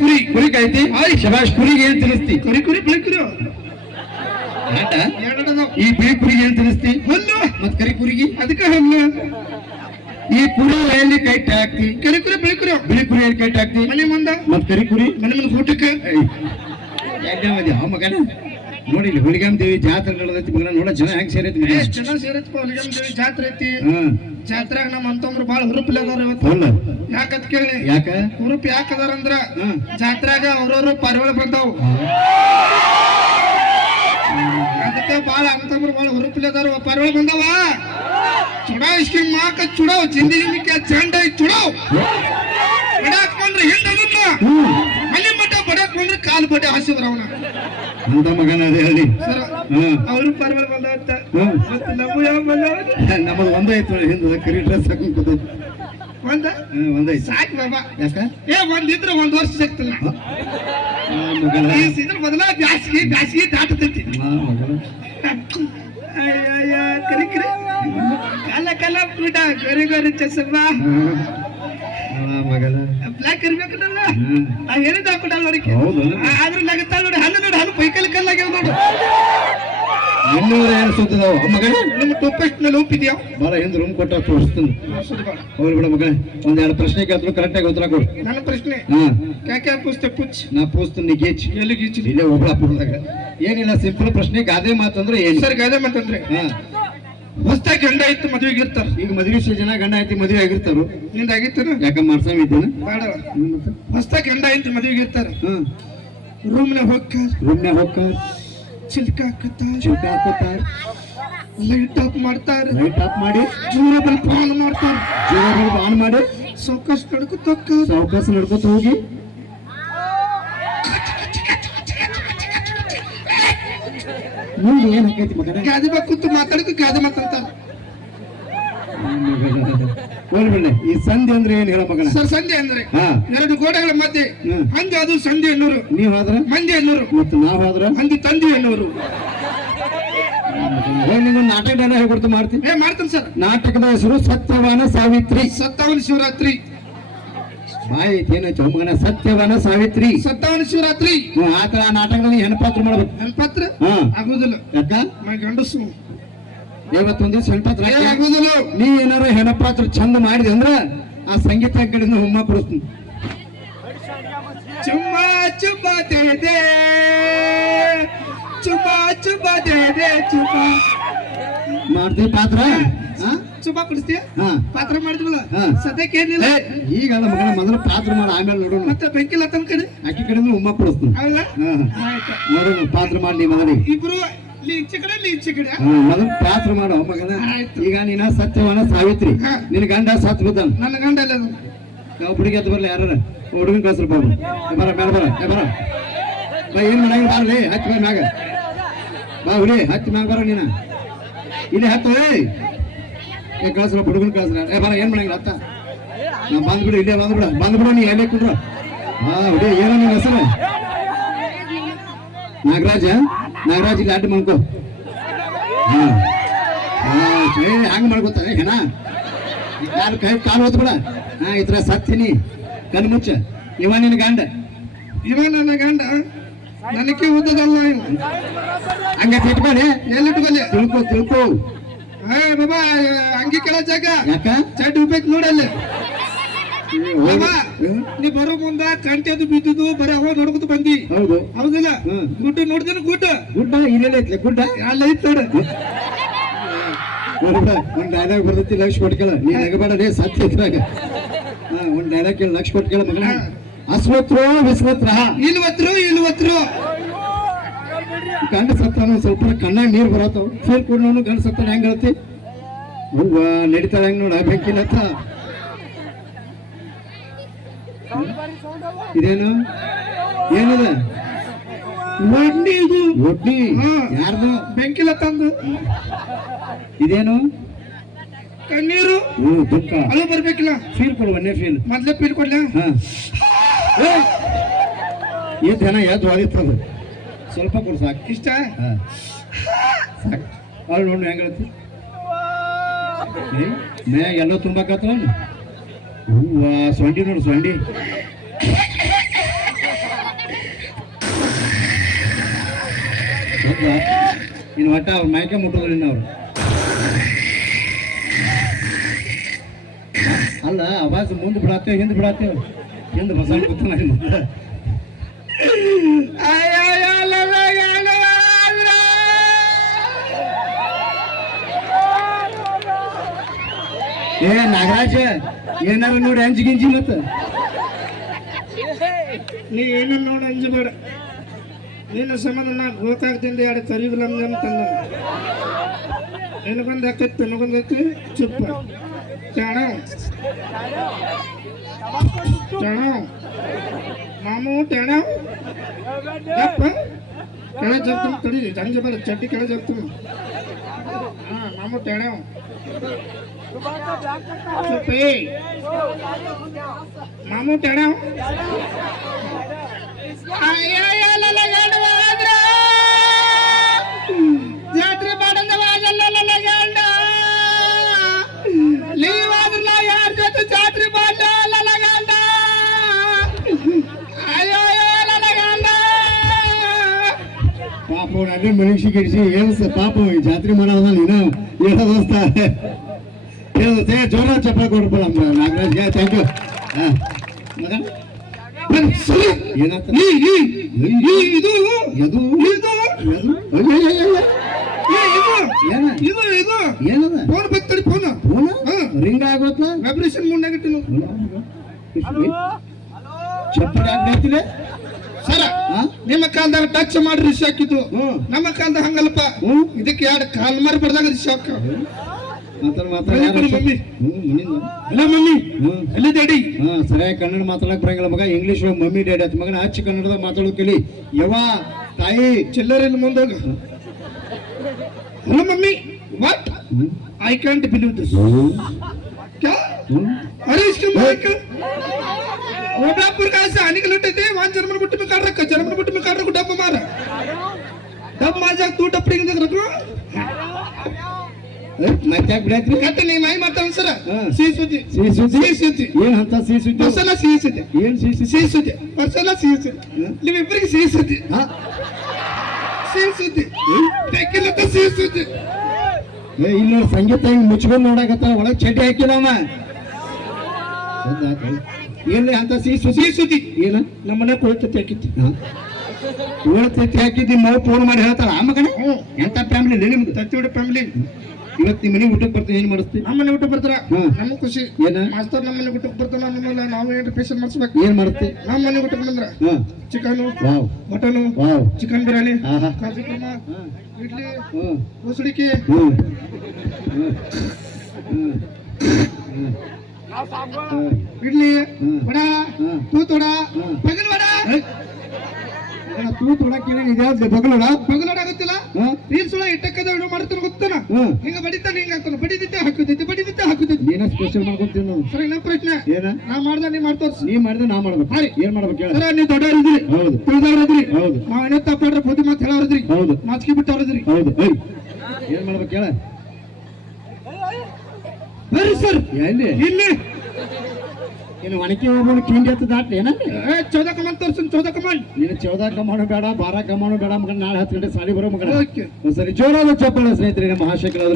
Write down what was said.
ಕುರಿ ಕುರಿ ಕಾಯ್ತಿ ಶಬಾಷ್ ಕುರಿಗೆ ಏನ್ ತಿನ್ನಿಸ್ತಿ ಕುರಿ ಕುರಿ ಬಿಳಿ ಕುರಿ ಈ ಬಿಳಿ ಕುರಿಗೆ ಏನ್ ತಿನ್ನಿಸ್ತಿ ಹುಲ್ಲು ಮತ್ ಕರಿ ಕುರಿಗೆ ಅದಕ್ಕೆ ಹುಲ್ಲು ಈ ಕುರಿ ಎಲ್ಲಿ ಕೈಟ್ ಹಾಕ್ತಿ ಕರಿ ಕುರಿ ಬಿಳಿ ಕುರಿ ಬಿಳಿ ಕುರಿ ಎಲ್ಲಿ ಕೈಟ್ ಹಾಕ್ತಿ ಮನೆ ಮುಂದ ಮತ್ ಕರಿ ಕುರಿ ಮನೆ ಮುಂದೆ ಊಟಕ್ಕೆ ಮಗನ ನೋಡಿ ಇಲ್ಲಿ ಹುಲಿಗಮ್ಮ ದೇವಿ ಜಾತ್ರೆ ನಡೆದೈತಿ ಮಗನ ನೋಡ ಜನ ಹೆಂಗ್ ಸೇರೈತಿ ಮಗನ ಚೆನ್ನಾಗಿ ಸೇರೈತಿ ಹುಲಿಗಮ್ಮ ದೇವಿ ಜಾತ್ರೆ ಐತಿ ಹ್ಮ್ ಜಾತ್ರೆಗ ನಮ್ಮ ಅಂತಂದ್ರು ಬಾಳ ಹುರುಪಿಲ್ಲ ಅದಾರ ಇವತ್ತು ಹೌದ ಯಾಕಂತ ಕೇಳಿ ಯಾಕ ಹುರುಪ್ ಯಾಕ ಅದಾರ ಅಂದ್ರ ಜಾತ್ರೆಗ ಅವ್ರವ್ರು ಪಾರಿವಾಳ ಬಂದಾವ್ ಅದಕ್ಕೆ ಬಾಳ ಅಂತಂದ್ರು ಬಾಳ ಹುರುಪಿಲ್ಲ ಅದಾರ ಪಾರಿವಾಳ ಬಂದಾವ ಚುಡಾವ್ ಇಸ್ಕಿ ಮಾಕ ಚುಡಾವ್ ಜಿಂದಗಿ ಮಿಕ್ಕ ಚಂಡ ಚುಡಾವ್ ಬಡಾಕ್ ಬಂದ್ರೆ ಹಿಂದಲ್ಲ ಮನೆ ಮಠ ಬಡಾಕ್ ಬಂದ್ರೆ ಕಾಲು ಬಡ್ಡೆ ಹಾಸಿದ್ರ ಅವನ ಅಂತ ಮಗನ ಅದೇ ಹೇಳಿ ಅವರು ಪಾರಿವಾಳ ಬಂದಾವತ್ತ ನಮ್ಮ ಯಾವ ಬಂದಾವ ನಮ್ಮದು ಒಂದೇ ಐತಿ ಹಿಂದ ಕರಿ ಡ್ರೆಸ್ ಹಾಕೊಂಡ್ ಕೂತೈತಿ ಒಂದೈತಿ ಸಾಕು ಬಾಬಾ ಯಾಕ ಒಂದಿದ್ರೆ ಒಂದ್ ವರ್ಷ ಸಿಗ್ತಿಲ್ಲ ಈ ಸೀಸನ್ ಬದಲ ಬ್ಯಾಸಿಗೆ ಬ್ಯಾಸಿಗೆ ದಾಟತೈತಿ ಕರಿ ಕರಿ ಕಾಲ ಕಾಲ ಪುಟ ಗರಿ ಗರಿ ಚಸಮ್ಮ ಬ್ಲಾಕ್ ಇರ್ಬೇಕಲ್ಲ ನಾ ಹೇಳಿದ ಹಾಕೊಡಲ್ಲ ನೋಡಿಕೆ ಆದ್ರೆ ನಗತ್ತಾ ನೋಡಿ ಹಲ್ಲು ಪೈಕಲ್ ಕಲ್ಲಾಗ್ಯಾವ ನೋಡು ಇನ್ನೂರ ಏನು ಸುತ್ತಿದಾವ ಮಗನ ನಿಮ್ಮ ಟೂಪೇಸ್ಟ್ ಮೇಲೆ ಉಪ್ಪಿದ್ಯಾ ಬಾಳ ಹಿಂದ್ ರೂಮ್ ಕೊಟ್ಟ ತೋರಿಸ್ತೀನಿ ಹೋಗ್ಲಿ ಬಿಡ ಮಗ ಒಂದೆರಡು ಪ್ರಶ್ನೆ ಕೇಳ್ತಾರೆ ಕರೆಕ್ಟ್ ಆಗಿ ಉತ್ತರ ಕೊಡು ನನ್ನ ಪ್ರಶ್ನೆ ಕ್ಯಾ ಪೂछते ಪುಚ್ ನಾ ಪೂಚ್ತೀನಿ ಗೀಚ್ ಎಲ್ಲಿ ಗೀಚ್ ಇಲ್ಲೇ ಒಬ್ಬಳಾಪುರದಾಗ ಏನಿಲ್ಲ ಸಿಂಪಲ್ ಪ್ರಶ್ನೆ ಗಾದೆ ಮಾತಂದ್ರೆ ಏನು ಸರ್ ಗಾದೆ ಮಾತಂದ್ರೆ ಹೊಸ್ತಾಗಿ ಗಂಡ ಇತ್ತು ಮದುವೆಗೆ ಇರ್ತಾರ ಈಗ ಮದುವೆ ಜನ ಗಂಡ ಐತಿ ಮದುವೆ ಆಗಿರ್ತಾರು ನಿಂದ ಆಗಿತ್ತು ಯಾಕ ಮಾಡ್ಸಾಮ ಇದ್ದೇನೆ ಬೇಡ ಹೊಸ್ತಾಗಿ ಗಂಡ ಐತಿ ಮದುವೆಗೆ ಇರ್ತಾರ ರೂಮ್ನಾಗ ಹೋಗ್ತಾರ ಚಿಲ್ಕ ಹಾಕುತ್ತಾರ ಲೈಟ್ ಆಫ್ ಮಾಡ್ತಾರ ಲೈಟ್ ಆಫ್ ಮಾಡಿ ಜೂರಬಲ್ ಆನ್ ಮಾಡ್ತಾರ ಜೀವನ ಆನ್ ಮಾಡಿ ಸಾವಕಾಶ ನಡ್ಕೊತ ಹೋಗಿ ಮುಂದೆ ಏನ್ ಹಾಕೈತಿ ಮಗನ ಗಾದೆ ಬಾ ಕೂತು ಮಾತಾಡಕ್ಕೆ ಗಾದೆ ಮಾತಾಡ್ತಾರ ನೋಡ್ಬಿಡ್ಲೆ ಈ ಸಂಧಿ ಅಂದ್ರೆ ಏನ್ ಹೇಳ ಮಗನ ಸರ್ ಸಂಧಿ ಅಂದ್ರೆ ಎರಡು ಗೋಡೆಗಳ ಮಧ್ಯೆ ಹಂದಿ ಅದು ಸಂಧಿ ಎನ್ನೂರು ನೀವ್ ಆದ್ರ ಮಂದಿ ಎನ್ನೂರು ಮತ್ತು ನಾವ್ ಆದ್ರ ಹಂದಿ ತಂದಿ ಎನ್ನೂರು ನಾಟಕ ಡೈಲಾಗ್ ಹೇಳ್ಕೊಡ್ತು ಮಾಡ್ತೀನಿ ಮಾಡ್ತೀನಿ ಸರ್ ನಾಟಕದ ಹೆಸರು ಸತ್ಯವಾನ ಸಾವಿತ್ರಿ ಸತ್ತವನ ಶಿವರಾತ್ರಿ ಬಾಯ್ ಏನಾಯ್ತು ಮಗನ ಸತ್ಯವಾನ ಸಾವಿತ್ರಿ ಸತ್ತವನ ಶಿವರಾತ್ರಿ ಆತರ ನಾಟಕದಲ್ಲಿ ಹೆಣ್ಪಾತ್ರ ಮಾಡ್ಬೇಕು ಹೆಣ್ಪಾತ್ರ ಆಗುದಿಲ್ಲ ಯಾಕ ಗಂಡಸು ಇವತ್ತೊಂದ್ ದಿವ್ಸ ಹೆಣ್ಪಾತ್ರ ಆಗುದಿಲ್ಲ ನೀ ಏನಾರ ಹೆಣ್ಪಾತ್ರ ಚಂದ ಮಾಡಿದೆ ಅಂದ್ರ ಆ ಸಂಗೀತ ಕಡೆಯಿಂದ ಹುಮ್ಮ ಕೊಡಿಸ್ತೀನಿ ಚುಮ್ಮ ಚುಮ್ಮ ದೇ ಚುಮ್ಮ ಚುಮ್ಮ ದೇ ಚುಮ್ಮ ಮಾಡ್ತೀವಿ ಪಾತ್ರ ಚುಮ್ಮ ಕುಡಿಸ್ತೀಯ ಪಾತ್ರ ಮಾಡಿದ್ವಲ್ಲ ಸದ್ಯಕ್ಕೆ ಏನಿಲ್ಲ ಈಗಲ್ಲ ಮಗನ ಮೊದಲು ಪಾತ್ರ ಮಾಡಿ ಆಮೇಲೆ ನೋಡೋಣ ಮತ್ತೆ ಬೆಂಕಿಲ್ಲ ತನ್ನ ಕಡೆ ಅಕ್ಕಿ ಕಡೆಯಿಂದ ಹುಮ್ಮ ಕೊಡಿಸ್ತೀನಿ ನೋಡೋಣ ಪಾತ್ರ ಮಾಡಿ ಮೊದಲು ಇಬ್ರು ಈಚೆ ಕಡೆ ಮೊದಲು ಪಾತ್ರ ಮಾಡೋ ಮಗನ ಈಗ ನೀನ ಸತ್ಯವಾನ ಸಾವಿತ್ರಿ ನಿನ್ ಗಂಡ ಸತ್ ಬಿದ್ದಾನ ನನ್ನ ಗಂಡ ಇಲ್ಲ ನಾವು ಹುಡುಗಿ ಎದ್ದು ಬರ್ಲಿ ಯಾರ ಹುಡುಗನ್ ಕಳ್ಸ್ರ ಬಾಬು ಬರ ಮೇಡ ಬರ ಬಾ ಏನ್ ಮಾಡಂಗ ಬಾರ್ಲಿ ಹತ್ತಿ ಬಾ ಮ್ಯಾಗ ಬಾ ಹುಡಿ ಹತ್ತಿ ಮ್ಯಾಗ ಬರ ನೀನ ಇಲ್ಲಿ ಹತ್ತು ಕಳ್ಸ್ರ ಹುಡುಗನ್ ಕಳ್ಸ್ರ ಬರ ಏನ್ ಮಾಡಂಗಿಲ್ಲ ಹತ್ತ ನಾ ಬಂದ್ಬಿಡು ಇಲ್ಲೇ ಬಂದ್ಬಿಡು ನೀ ಎಲ್ಲಿ ಕುಂಡ್ರ ಹುಡಿ ಏನೋ ನಿನ್ ಹೆಸರು ನಾಗರಾಜ ಇಲ್ಲಿ ಅಡ್ಡ ಮಾಡ್ಕೋ ಹಂಗ ಮಾಡ್ಕೋತಾನೆ ಹೆಣ ಕಾಲು ಹೊತ್ತು ಬಿಡ ಈ ತರ ಸತ್ತೀನಿ ಕಣ್ ಮುಚ್ಚ ಇವ ನಿನ್ ಗಂಡ ನನ್ನ ಗಂಡ ನನಗೆ ಉದ್ದದಲ್ಲ ಹಂಗ ಇಟ್ಕೊಳ್ಳಿ ಎಲ್ಲಿಟ್ಕೊಳ್ಳಿ ತಿಳ್ಕೊ ಬಾಬಾ ಅಂಗಿ ಕೆಳ ಜಾಗ ಯಾಕ ಚಡ್ ಉಪ್ಪೈತ್ ನೋಡಲ್ಲಿ ಬಾಬಾ ನೀ ಬರೋ ಮುಂದ ಕಂಟೆದು ಬಿದ್ದುದು ಬರೀ ಅವಾಗ ನೋಡ್ಕೊತ ಬಂದಿ ಹೌದು ಹೌದಿಲ್ಲ ಗುಡ್ಡ ನೋಡ್ದೇನು ಗುಡ್ಡ ಇಲ್ಲೆಲ್ಲ ಐತ್ಲೆ ಗುಡ್ಡ ಅಲ್ಲ ಐತ್ ನೋಡು ಒಂದ್ ಡೈಲಾಗ್ ಬರ್ತೈತಿ ಲಕ್ಷ ಕೊಟ್ಕೇಳ ನೀ ನಗಬೇಡ ರೇ ಸತ್ಯ ಇದ್ರಾಗ ಒಂದ್ ಡೈಲಾಗ್ ಕೇಳಿ ಲಕ್ಷ ಕೊಟ್ಕೇಳ ಮಗನ ಅಸ್ವತ್ರು ವಿಸ್ವತ್ರ ಇಲ್ವತ್ರು ಗಂಡ ಸತ್ತಾನ ಸ್ವಲ್ಪ ಕಣ್ಣಾಗ ನೀರ್ ಬರತ್ತವ ಫೀಲ್ ಕೊಡೋನು ಗಂಡ ಸತ್ತಾನ ಹೆಂಗ್ ಹೇಳ್ತಿ ಹೂವ ನಡಿತಾಳ ಹೆಂಗ್ ನೋಡ ಬೆಂಕಿಲತ್ತ ಇದೇನು ಏನಿದೆ ಒಡ್ಡಿ ಯಾರ್ದು ಬೆಂಕಿಲ ತಂದು ಇದೇನು ಕಣ್ಣೀರು ದುಃಖ ಅದು ಬರ್ಬೇಕಿಲ್ಲ ಫೀಲ್ ಕೊಡು ಒನ್ನೇ ಫೀಲ್ ಮೊದ್ಲೇ ಫೀಲ್ ಕೊಡ್ಲ ಈ ಜನ ಯಾವ್ದು ಹೊಳಿತದ ಸ್ವಲ್ಪ ಕೊಡು ಸಾಕು ಇಷ್ಟ ಸಾಕು ಅವ್ಳು ನೋಡಿ ಹೆಂಗ್ ಹೇಳ್ತಿ ಮ್ಯಾಗ ಎಲ್ಲೋ ತುಂಬಾಕತ್ತವ ಹೂವ ಸೊಂಡಿ ನೋಡು ಸೊಂಡಿ ಇನ್ನು ಒಟ್ಟ ಅವ್ರ ಮೈಕೆ ಮುಟ್ಟೋದ್ರಿ ಅವ್ರು ಅಲ್ಲ ಅವಾಜ್ ಮುಂದೆ ಬಿಡತ್ತೇವೆ ಹಿಂದೆ ಬಿಡತ್ತೇವೆ ಹಿಂದೆ ಬಸಾಲ್ ಕೂತಾನ ಇಲ್ಲಿ ಮುಂದೆ ಏ ನಾಗರಾಜ ಏನಾರ ನೋಡಿ ಅಂಜಿ ಗಿಂಜಿ ಮತ್ತ ನೀ ಏನನ್ನ ನೋಡಿ ಅಂಜಬೇಡ ನಿನ್ನ ಸಂಬಂಧ ನಾ ಗೋಕಾಕದಿಂದ ಎರಡು ತರಿಗಿಲ್ಲ ಅಂತಂದ ನಿನಗೊಂದು ಹಾಕೈತಿ ನನಗೊಂದು ಹಾಕಿ ಚುಪ್ಪ ಚಾಣ ಚಾಣ ಮಾಮು ಟಾಣ ಯಪ್ಪ ಕೆಳ ಜಗ್ತೀನಿ ತಡಿ ಅಂಜ ಬೇಡ ಚಡ್ಡಿ ಕೆಳ ಜಗ್ತೀನಿ ಹಾಂ ಮಾಮು ಟಾಣ ಚುಪ್ಪೇ ಮಾಮು ಟಾಣ ಜಾತ್ರೆ ಮಾಡಲ್ಲ ಗಂಡ ಲೀವ್ ಆದ್ರಲ್ಲ ಯಾರ ಜೊತೆ ಜಾತ್ರೆ ಮಾಡಲ್ಲ ಗಂಡ ಅಯ್ಯೋ ಗಂಡ ಪಾಪ ಅದೇ ಮನುಷ್ಯ ಗಿಡಿಸಿ ಏನು ಪಾಪ ಜಾತ್ರೆ ಮಾಡೋದ ನೀನು ಏನೋ ದೋಸ್ತ ಹೇಳೋದೇ ಜೋರ ಚಪ್ಪ ಕೊಡ್ಬಲ್ಲ ನಾಗರಾಜ್ಗೆ ಥ್ಯಾಂಕ್ ಯು ಹಾಂ ಮಗ ಏನಾತ ಇದು ಏನದ ಫೋನ್ ಬರ್ತಡಿ ಫೋನ್ ರಿಂಗ್ ಆಗೋತ್ಲ ವೈಬ್ರೇಷನ್ ಮುಂದಾಗಿಟ್ಟು ಚಪ್ಪಲಿ ಆಗ್ಬೇಕಿಲ್ಲ ಸರ ನಿಮ್ಮ ಕಾಲದಾಗ ಟಚ್ ಮಾಡಿ ರಿಶ್ ಹಾಕಿದ್ದು ನಮ್ಮ ಕಾಲದಾಗ ಹಂಗಲ್ಪ ಇದಕ್ಕೆ ಎರಡು ಕಾಲ್ ಮಾರಿ ಬಡ್ದಾಗ ರಿಶ್ ಹಾಕ ಮಮ್ಮಿ ಅಲ್ಲ ಮಮ್ಮಿ ಎಲ್ಲಿ ಡ್ಯಾಡಿ ಸರಿಯಾಗಿ ಕನ್ನಡ ಮಾತಾಡಕ್ ಬರಂಗಿಲ್ಲ ಮಗ ಇಂಗ್ಲಿಷ್ ಮಮ್ಮಿ ಡ್ಯಾಡಿ ಆತ ಮಗನ ಹಚ್ಚಿ ಕನ್ನಡದಾಗ ಮಾತಾಡೋದು ಕಲಿ ಯವ್ವ ತಾಯಿ ಚಿಲ್ಲರೆ ಇಲ್ಲಿ ಮುಂದೋಗ hello mummy what I can't believe this क्या अरे इसके माइक ओडापुर का ऐसे आने के लुटे थे वहां जर्मन बुट्टी में काट रखा जर्मन बुट्टी में काट रखा डब मारा डब मार जा तू डपड़ी के देख रखो ಮತ್ತೆ ಬಿಡಾತ್ರಿ ಕತ್ತೆ ನೀ ಮೈ ಮಾತಾಡ ಸರ ಸಿಹಿ ಸುದ್ದಿ ಏನ್ ಅಂತ ಸಿಹಿ ಸುದ್ದಿ ಮಸಾಲ ಸಿಹಿ ಸುದ್ದಿ ಏನ್ ಸಿಹಿ ಸುದ್ದಿ ಮಸಾಲ ಸಿಹಿ ಸುದ್ದಿ ನಿಮ್ಮಿಬ್ಬರಿಗೆ ಸಿಹಿ ಸುದ್ದಿ ಸಿಹಿ ಸುದ್ದಿ ತೆಕ್ಕಿಲ್ಲತ್ತ ಸಿಹಿ ಸುದ್ದಿ ಇಲ್ಲಿ ನೋಡಿ ಸಂಗೀತ ಹಿಂಗ್ ಮುಚ್ಕೊಂಡ್ ನೋಡಕತ್ತ ಒಳಗ್ ಚಡ್ಡಿ ಹಾಕಿಲ್ಲ ಅವ ಏನ್ರಿ ಅಂತ ಸಿಹಿ ಸುದ್ದಿ ಏನ ನಮ್ಮನೆ ಕೊಳ್ತತಿ ಹಾಕಿತ್ತು ಉಳತೈತಿ ಹಾಕಿದ್ದಿ ಮಗು ಫೋನ್ ಮಾಡಿ ಹೇಳ್ತಾರ ಆ ಮಗನ ಎಂತ ಫ್ಯಾಮಿಲಿ ನಿಮ್ಗೆ ತತ್ತಿವಡ ಫ್ಯಾಮಿಲಿ ಇವತ್ತು ನಿಮ್ಮ ಮನೆಗೆ ಊಟಕ್ಕೆ ಬರ್ತೀನಿ ಏನ್ ಮಾಡಿಸ್ತೀವಿ ನಮ್ಮನೆ ಊಟ ಬರ್ತಾರ ನಮ್ಗೆ ಖುಷಿ ಏನ ಮಾಸ್ತರ್ ನಮ್ಮನೆ ಊಟಕ್ಕೆ ಬರ್ತಾರ ನಮ್ಮಲ್ಲ ನಾವು ಏನ್ ಪೇಷನ್ ಮಾಡಿಸ್ಬೇಕು ಏನ್ ಮಾಡ್ತೀವಿ ನಮ್ಮನೆ ಊಟಕ್ಕೆ ಬಂದ್ರ chicken wow mutton wow chicken biryani ಆಹಾ ಕಾಜು ಕುರ್ಮಾ ಇಡ್ಲಿ ಹ್ಮ್ ಮುಸುಡಿಕೆ ಹ್ಮ್ ಇಡ್ಲಿ ವಡ ತೂತ್ ವಡ ಹ್ಮ್. ಬಗಲ್ ವಡ ತೂ ತೊಡಕೇಳಿ ಇದ್ಯಾವ್ದು ಬಗಲೋಡ ಬಗಲ್ ವಡ ಗೊತ್ತಿಲ್ಲ ರೀಲ್ಸ್ ಒಳಗೆ ಇಟ್ಟಕ್ಕದ ವಿಡಿಯೋ ಮಾಡ್ತಾನೆ ಗೊತ್ತನ ಹಿಂಗ ಬಡಿತಾನೆ ಹಿಂಗ ಆಗ್ತಾನೆ ಬಡಿದಿದ್ದೆ ಹಾಕುತ್ತೈತೆ ಏನ ಸ್ಪೆಷಲ್ ಮಾಡ್ಕೊಂತೀನಿ ನಾವು ಸರಿ ನಮ್ಮ ಪ್ರಶ್ನೆ ಏನ ನಾ ಮಾಡ್ದ ನೀ ಮಾಡ್ತೋರ್ಸ ನೀ ಮಾಡಿದ್ರೆ ನಾ ಮಾಡ್ಬೇಕು ಹಾರಿ ಏನ್ ಮಾಡ್ಬೇಕು ಹೇಳ ಸರ ನೀವು ದೊಡ್ಡವರಿದ್ರಿ ಹೌದು ತಿಳಿದವ್ರಿದ್ರಿ ಹೌದು ನಾವ್ ಏನೋ ತಪ್ಪಾಡ್ರೆ ಬುದ್ಧಿ ಮಾತು ಹೇಳೋರಿದ್ರಿ ಹೌದು ನಾಚಿಕೆ ಬಿಟ್ಟವ್ರಿದ್ರಿ ಹೌದು ಏನ್ ಮಾಡ್ಬೇಕು ಹೇಳ ಬರ್ರಿ ಸರ್ ಎಲ್ಲಿ ಇಲ್ಲಿ ಏನು ಒಣಕಿ ಹೋಗ್ಬೋದು ಕಿಂಡಿ ಹತ್ತು ದಾಟ್ಲಿ ಏನ ಚೌದ ಕಮಾನ್ ತೋರ್ಸನ್ ಚೌದ ಕಮಾನ್ ನೀನು 14 ಕಮಾನು ಬೇಡ 12 ಕಮಾನು ಬೇಡ ಮಗನ ನಾಳೆ 10 ಗಂಟೆ ಸಾಲಿ ಬರೋ ಮಗನ ಓಕೆ ಸರಿ ಜೋರಾದ ಚಪ್ಪಾಳೆ ಸ್ನೇಹಿತರೆ ನಮ್ಮ ಮಹಾಶೇಖರ